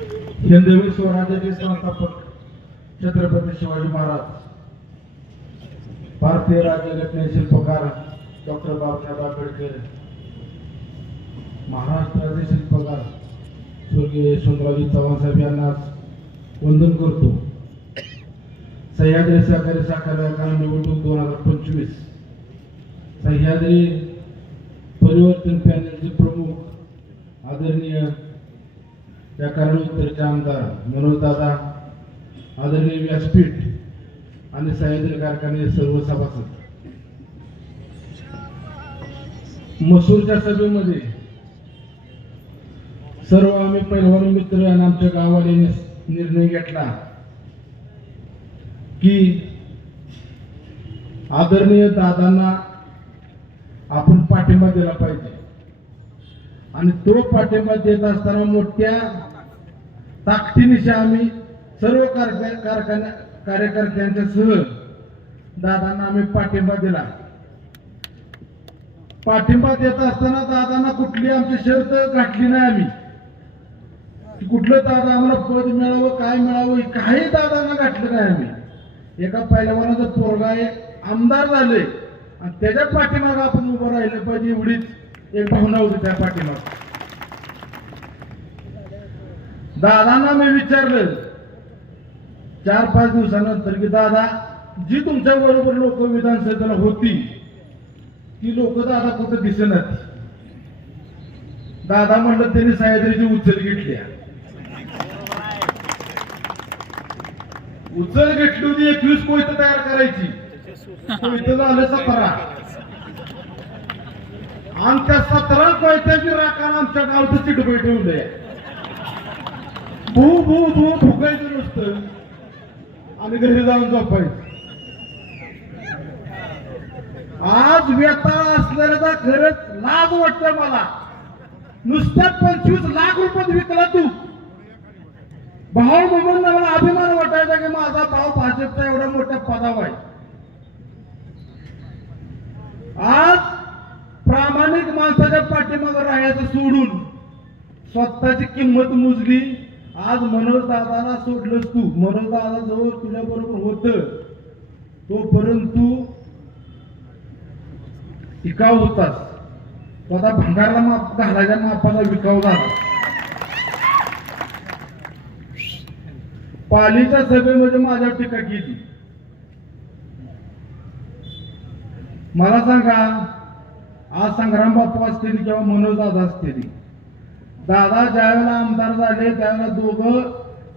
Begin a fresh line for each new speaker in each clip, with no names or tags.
हिंदवी स्वराज्याचे संस्थापक छत्रपती शिवाजी महाराज. भारतीय राज्यघटने शिल्पकार डॉक्टर बाबासाहेब आंबेडकर. महाराष्ट्राचे शिल्पकार स्वर्गीय यशवंतरावजी चव्हाण साहेब यांना वंदन करतो. सह्याद्री सहकारी साखर कारखाना निवडणूक दोन हजार पंचवीस. सह्याद्री परिवर्तन पॅनलचे प्रमुख आदरणीय त्या कारणोत्तरचे आमदार मनोज दादा आदरणीय व्यासपीठ आणि सह्याद्री कारखाने सर्व सभासद. मसूरच्या सभेमध्ये सर्व आम्ही पैलवान मित्र आणि आमच्या गावाने निर्णय घेतला की आदरणीय दादांना आपण पाठिंबा दिला पाहिजे. आणि तो पाठिंबा देत असताना मोठ्या ताकदीनिशी आम्ही सर्व कारख्या कारखान्या कार्यकर्त्यांच्या सह दादांना आम्ही पाठिंबा दिला. पाठिंबा देत असताना दादांना कुठली आमची शर्त गाठली नाही आम्ही. कुठलं दादा आम्हाला पद मिळावं काय मिळावं काही दादांना गाठलं नाही आम्ही. एका पहिलवानाचं पोरगा आमदार झाले. आणि त्याच्या पाठीमाग आपण उभं राहिलं पाहिजे एवढीच एक भावना होती त्या पाठी दादांना मी विचारलं. चार पाच दिवसानंतर की दादा जी तुमच्या बरोबर लोक विधानसभेला होती ती लोक दादा कुठं दिसणार दादा म्हणलं त्यांनी सह्याद्रीची उचल घेतली उचल घेतली होती एकवीस कोयत तयार करायची. कोयत झालं सतरा. आणि त्या सतरा कोयत्याची राखानं आमच्या गावचं चिटबळ ठेवलंय. भू भू भू फुकायचं नुसतं. आणि घरी जाऊन झोपायचं. आज व्यताळ असलेल्याचा खरंच लाज वाटतोय मला. नुसत्या पंचवीस लाख रुपये विकला तू. भाऊ म्हणून मला अभिमान वाटायचा की माझा भाऊ भाजपचा एवढा मोठा पदावर आहे. आज प्रामाणिक माणसाच्या पाठीमागे राहायचं सोडून स्वतःची किंमत मोजली आज मनोज दादाला सोडलंस तू. मनोज दादा जवळ तुझ्या बरोबर होत. तो परंतु टिकाव होतास. तो आता भंगारला माप घालायच्या मापाला विकाव झाला पालीच्या सभेमध्ये माझ्यावर टीका केली. मला सांगा आज संग्राम बापू असतील किंवा मनोज दादा असतील? दादा ज्यावेळेला आमदार झाले त्यावेळेला दोघं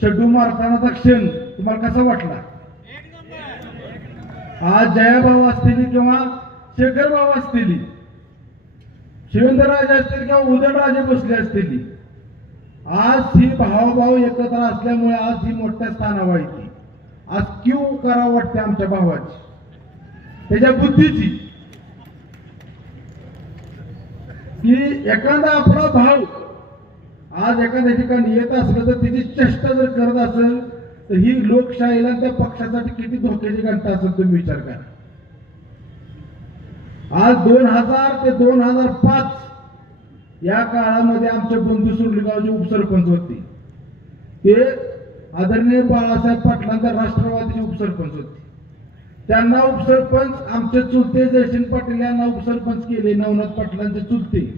शेड्यू मारतानाचा क्षण तुम्हाला कसा वाटला? आज जयाभाऊ असतील किंवा शेखर भाऊ असतील शिवेंद्रराजे असतील किंवा उदयराजे बसले असतील आज ही भावभाव एकत्र असल्यामुळे आज ही मोठ्या स्थानावर येते आज क्यू करावं वाटते आमच्या भावाची? त्याच्या बुद्धीची. की एखादा आपला भाव आज एखाद्या ठिकाणी येत असलं तर तिची चेष्टा जर करत असेल तर ही लोकशाहीला त्या पक्षासाठी किती धोक्याची घंटा असेल तुम्ही विचार करा. आज दोन हजार ते दोन हजार पाच या काळामध्ये आमचे बंधू सुर्लीगावचे उपसरपंच होते. ते आदरणीय बाळासाहेब पाटलांच्या राष्ट्रवादीचे उपसरपंच होते. त्यांना उपसरपंच आमचे चुलते जयसिंग पाटील यांना उपसरपंच केले नवनाथ पाटलांचे चुलते.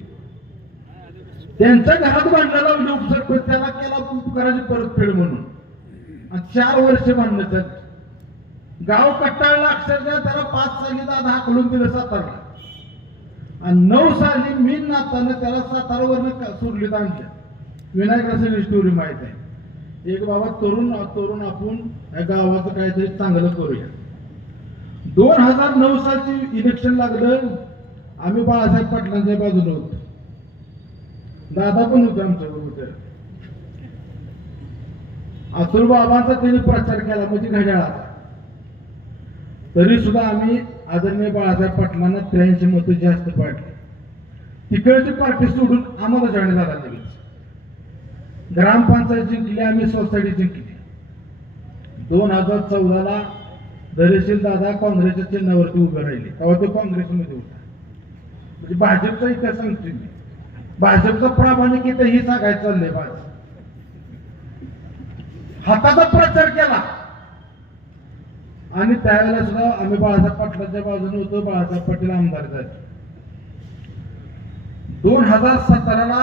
त्यांच्या घरात भांडणं लावली उपसरपंच त्याला केला उपकाराची परतफेड म्हणून. आणि चार वर्ष भांडणं त्यात. गाव कट्टाळला अक्षरशः त्याला पाच साली दादा हाकलून दिलं सातारा आणि नऊ साली मी नातानं त्याला सातारावरनं सुरलीत आणलं. विनायक स्टोरी माहीत आहे. एक बाबा तरुण तरुण आपण या गावाचं काहीतरी चांगलं करूया. दोन हजार नऊ सालची इलेक्शन लागलं. आम्ही बाळासाहेब पाटलांच्या बाजूला होतो. दादा पण होते आमच्या बरोबर. अतुल बाबांचा त्यांनी प्रचार केला म्हणजे घड्याळाचा. तरी सुद्धा आम्ही आदरणीय बाळासाहेब पाटलांना त्र्याऐंशी मतं जास्त पाडली तिकडची पार्टी सोडून आम्हाला जॉईन झाला लगेच. ग्रामपंचायत जिंकली आम्ही सोसायटी जिंकली. दोन हजार चौदाला दरेशील दादा काँग्रेसच्या चिन्हावरती उभे राहिले. तेव्हा तो काँग्रेसमध्ये होता. म्हणजे भाजपचा इतिहास सांगतो मी. भाजपचं प्रामाणिक इथं ही सांगायचं चाललंय माझ हाताचा प्रचार केला. आणि त्यावेळेला सुद्धा आम्ही बाळासाहेब पाटलांच्या बाजूने होतो बाळासाहेब पाटील आमदार झाले दोन हजार सतराला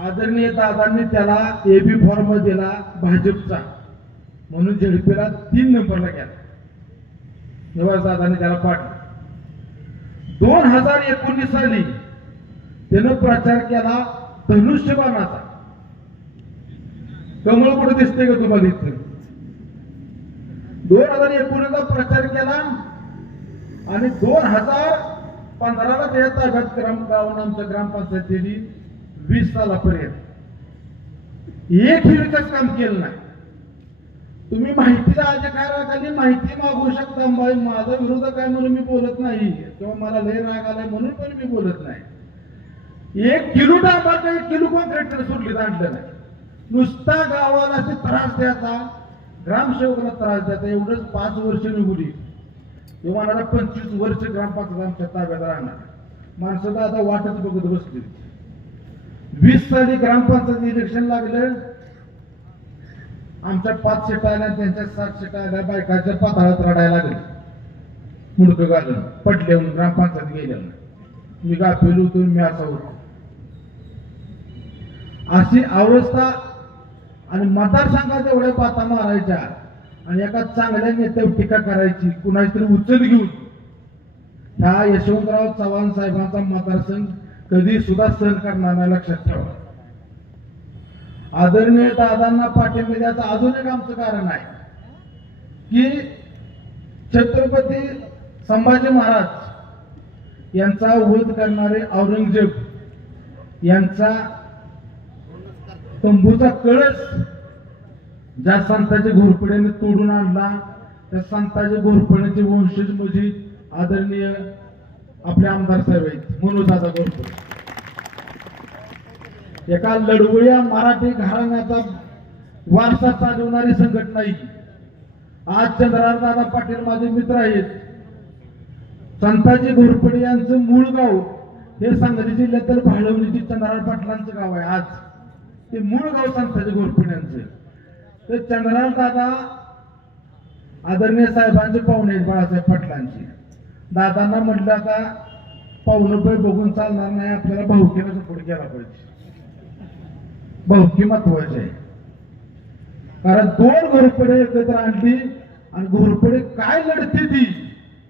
आदरणीय दादांनी त्याला एबी फॉर्म दिला भाजपचा. म्हणून झेडपीला तीन नंबरला गेला. निवास दादाने त्याला पाठवलं. दोन हजार एकोणीस साली त्यानं प्रचार केला धनुष्यबाणाचा. कमळ कुठे दिसते का तुम्हाला इथं? दोन हजार एकोणीसला प्रचार केला आणि दोन हजार पंधराला त्याच्या ताब्यात ग्राम गावून आमच्या ग्रामपंचायतीने वीस सालापर्यंत. एकही विकास काम केलं नाही. तुम्ही माहितीच्या अधिकाराखाली माहिती मागू शकता माझा विरोध काय म्हणून मी बोलत नाही? किंवा मला लय राग आलाय म्हणून पण मी बोलत नाही. एक किलो टाकायचं एक किलो कॉन्क्रीट सोडली आणलं नाही नुसता गावाला ते त्रास द्यायचा ग्रामसेवकाला त्रास द्यायचा एवढंच पाच वर्ष निघुली. विमानाला पंचवीस वर्ष ग्रामपंचायत आमच्या ताब्यात राहणार माणसं आता वाटच बघत बसली वीस साली ग्रामपंचायत इलेक्शन लागलं. आमच्या पाच सीटा आल्या त्यांच्या सात सीटा आल्या बायकाच्या पाताळात रडायला लागले. मुडकं घालून पडले ग्रामपंचायत गेले मी गाफेलो होतो मी असा होतो. अशी अवस्था आणि मतदारसंघात एवढ्या पाता मारायच्या. आणि एका चांगल्या नेत्यावर टीका करायची कुणाची तरी उचल घेऊन. ह्या यशवंतराव चव्हाण साहेबांचा मतदारसंघ कधी सुद्धा सहन करणार नाही लक्षात ठेवा. आदरणीय दादांना पाठिंबा द्यायचं अजून एक आमचं कारण आहे की छत्रपती संभाजी महाराज यांचा वध करणारे औरंगजेब यांचा तंबूचा कळस ज्या संतांच्या घोरपड्याने तोडून आणला त्या संतांच्या घोरपड्याचे वंशज म्हणजे आदरणीय आपले आमदार साहेब आहेत. मनोज दादा घोरपडे. एका लढवया मराठी घराण्याचा वारसा चालवणारी संघटना ही. आज चंद्रार दादा पाटील माझे मित्र आहेत. संताजी घोरपडे यांचं मूळ गाव हे सांगली जिल्ह्यातील भाळवणीची चंद्रार पाटलांचं गाव आहे आज. ते मूळ गाव संताजी गोरपिण्यांचं तर चंद्रहार दादा आदरणीय साहेबांचे पाहुणे बाळासाहेब पाटलांचे. दादांना म्हटलं आता पाहुणं बघून चालणार नाही आपल्याला भाऊकीला सपोर्ट केला पाहिजे. भाऊकी महत्वाची आहे. कारण दोन घोरपडे एकत्र आणली आणि घोरपडे काय लढते ती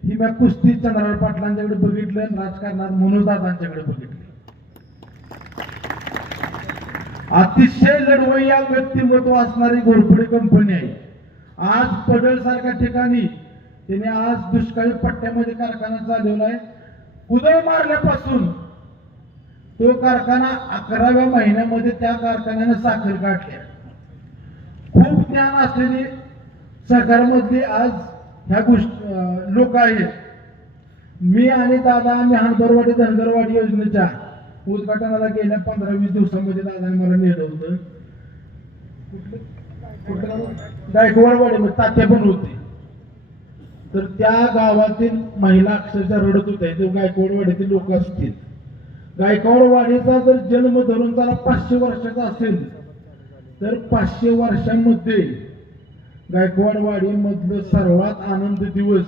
ही मी कुस्ती चंद्रराव पाटलांच्याकडे बघितलं राजकारणात मनोज दादांच्याकडे बघितलं. अतिशय लढवय्या व्यक्तिमत्व असणारी घोरपडे कंपनी आहे. आज पडळ सारख्या ठिकाणी तिने आज दुष्काळी पट्ट्यामध्ये कारखाना चालवला आहे. उदळ मारल्यापासून तो कारखाना अकराव्या महिन्यामध्ये त्या कारखान्याने साखर काढल्या खूप ज्ञान असलेली सरकारमधले आज ह्या गोष्टी लोक आहेत. मी आणि दादा आम्ही हानबरवाडी धनगरवाडी योजनेच्या उद्घाटनाला गेल्या पंधरा वीस दिवसामध्ये दादाने मला नेलं होतं. गायकवाडवाडीमध्ये तात्या पण होते. तर त्या गावातील महिला अक्षरशः रडत होत्या. ते गायकवाडवाडीतील लोक असतील. गायकवाडवाडीचा जर जन्म धरून त्याला पाचशे वर्षाचा असेल तर पाचशे वर्षांमध्ये गायकवाडवाडीमधलं सर्वात आनंद दिवस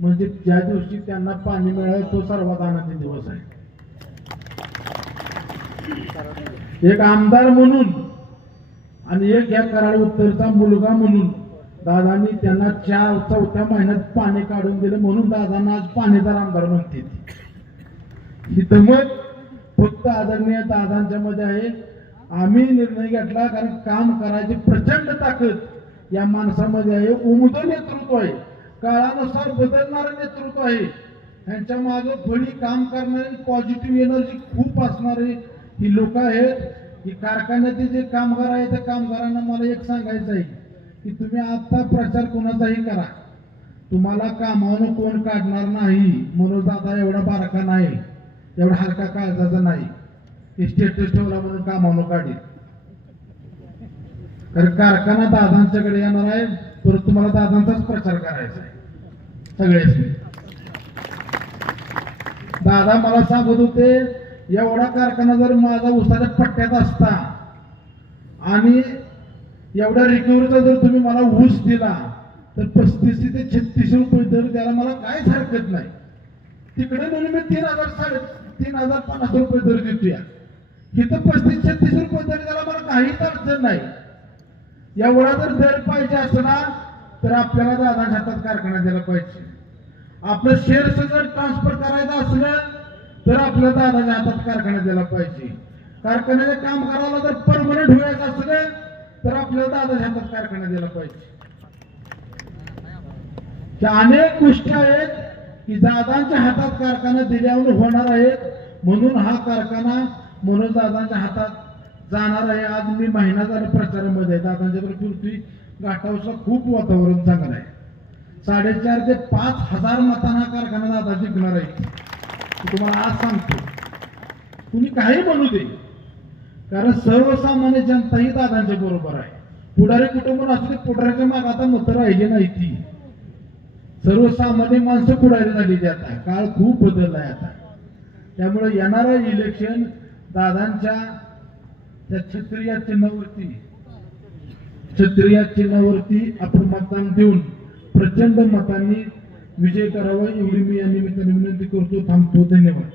म्हणजे ज्या दिवशी त्यांना पाणी मिळालं तो सर्वात आनंदी दिवस आहे. एक आमदार म्हणून आणि एक या कराड उत्तरचा मुलगा म्हणून दादांनी त्यांना चार चौथ्या महिन्यात पाणी काढून दिलं म्हणून दादांना आज पाणीदार आमदार म्हणते. ही धमक फक्त आदरणीय दादांच्या मध्ये आहे. आम्ही निर्णय घेतला कारण काम करायची प्रचंड ताकद या माणसामध्ये आहे. उमद नेतृत्व आहे. काळानुसार बदलणारं नेतृत्व आहे. यांच्या मागे फळी काम करणारी पॉझिटिव्ह एनर्जी खूप असणारी ही लोक आहेत ही कारखान्याचे जे कामगार आहेत त्या कामगारांना मला एक सांगायचं आहे की तुम्ही आता प्रचार कोणाचाही करा. तुम्हाला कामावनं कोण काढणार नाही मनोज दादा एवढा बारका नाही एवढा हलका काळजाचा नाही. की स्टेटस ठेवला म्हणून कामावनं काढेल. कारण कारखाना दादांच्याकडे येणार आहे परत तुम्हाला दादांचाच प्रचार करायचा आहे. सगळ्याच दादा मला सांगत होते एवढा कारखाना जर माझा उसाच्या पट्ट्यात असता आणि एवढ्या रिकव्हरीचा जर तुम्ही मला ऊस दिला तर पस्तीस ते छत्तीस रुपये दर द्यायला मला काहीच हरकत नाही. तिकडे म्हणून मी तीन हजार साडे तीन हजार पन्नास रुपये दर देतो या इथं पस्तीस छत्तीस रुपये दर द्यायला मला काहीच अडचण नाही. एवढा जर दर पाहिजे असला तर आपल्याला दादा हातात कारखाना द्यायला पाहिजे. आपलं शेअर्स जर ट्रान्सफर करायचं असलं तर आपल्या दादाच्या हातात कारखाना द्यायला पाहिजे. कारखान्याच्या काम करायला जर परमनंट व्हायचं असलं तर आपल्याला दादाच्या हातात कारखाना दिला पाहिजे. अनेक गोष्टी आहेत की दादांच्या हातात कारखाना दिल्यावर होणार आहेत म्हणून हा कारखाना मनोज दादांच्या हातात जाणार आहे. आज मी महिना झाला प्रचारामध्ये दादांच्या पृथ्वी फिरतोय खूप वातावरण चांगलं आहे. साडेचार ते पाच हजार मतांना हा कारखाना दादा जिंकणार आहे तुम्हाला आज सांगतो. तुम्ही काही म्हणू दे. कारण सर्वसामान्य जनता ही दादांच्या बरोबर आहे. पुढारी कुटुंब असले पुढाऱ्याच्या माग आता मत राहिली नाही ती. सर्वसामान्य माणसं पुढारी झालेली आता. काळ खूप बदलला आहे आता. त्यामुळे येणारं इलेक्शन दादांच्या त्या क्षत्रिय चिन्हावरती क्षत्रिय चिन्हावरती आपण मतदान देऊन प्रचंड मतांनी विजय करावा एवढी मी या निमित्ताने विनंती करतो. थांबतो धन्यवाद.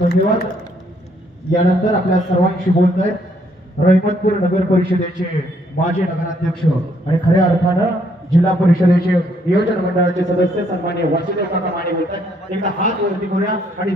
धन्यवाद. यानंतर आपल्या सर्वांशी बोलत आहेत रहिमतपूर नगर परिषदेचे माजी नगराध्यक्ष आणि खऱ्या अर्थानं जिल्हा परिषदेचे नियोजन मंडळाचे सदस्य सन्मान्य वासुदेव काका माने बोलत आहेत एकदा हात वरती करूया आणि